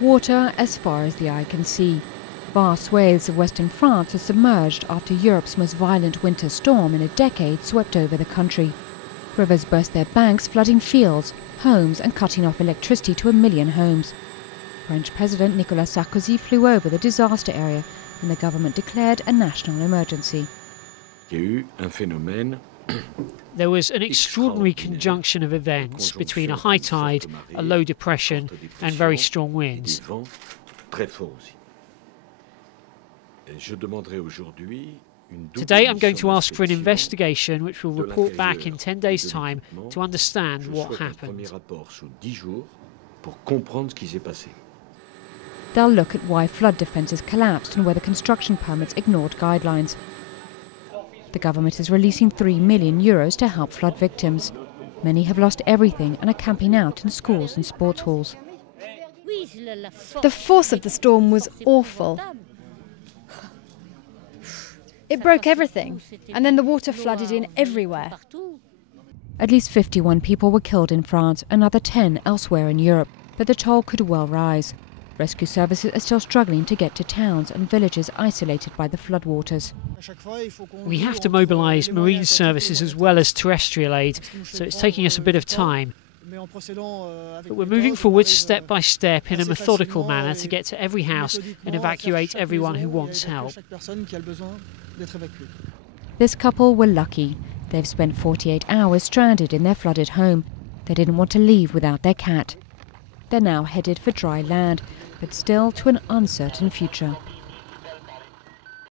Water as far as the eye can see. Vast swathes of western France are submerged after Europe's most violent winter storm in a decade swept over the country. Rivers burst their banks, flooding fields, homes and cutting off electricity to 1 million homes. French President Nicolas Sarkozy flew over the disaster area and the government declared a national emergency. There was an extraordinary conjunction of events between a high tide, a low depression and very strong winds. Today I'm going to ask for an investigation which will report back in 10 days' time to understand what happened. They'll look at why flood defences collapsed and whether construction permits ignored guidelines. The government is releasing €3 million to help flood victims. Many have lost everything and are camping out in schools and sports halls. The force of the storm was awful. It broke everything, and then the water flooded in everywhere. At least 51 people were killed in France, another 10 elsewhere in Europe, but the toll could well rise. Rescue services are still struggling to get to towns and villages isolated by the floodwaters. We have to mobilise marine services as well as terrestrial aid, so it's taking us a bit of time. But we're moving forward step by step in a methodical manner to get to every house and evacuate everyone who wants help. This couple were lucky. They've spent 48 hours stranded in their flooded home. They didn't want to leave without their cat. They're now headed for dry land, but still to an uncertain future.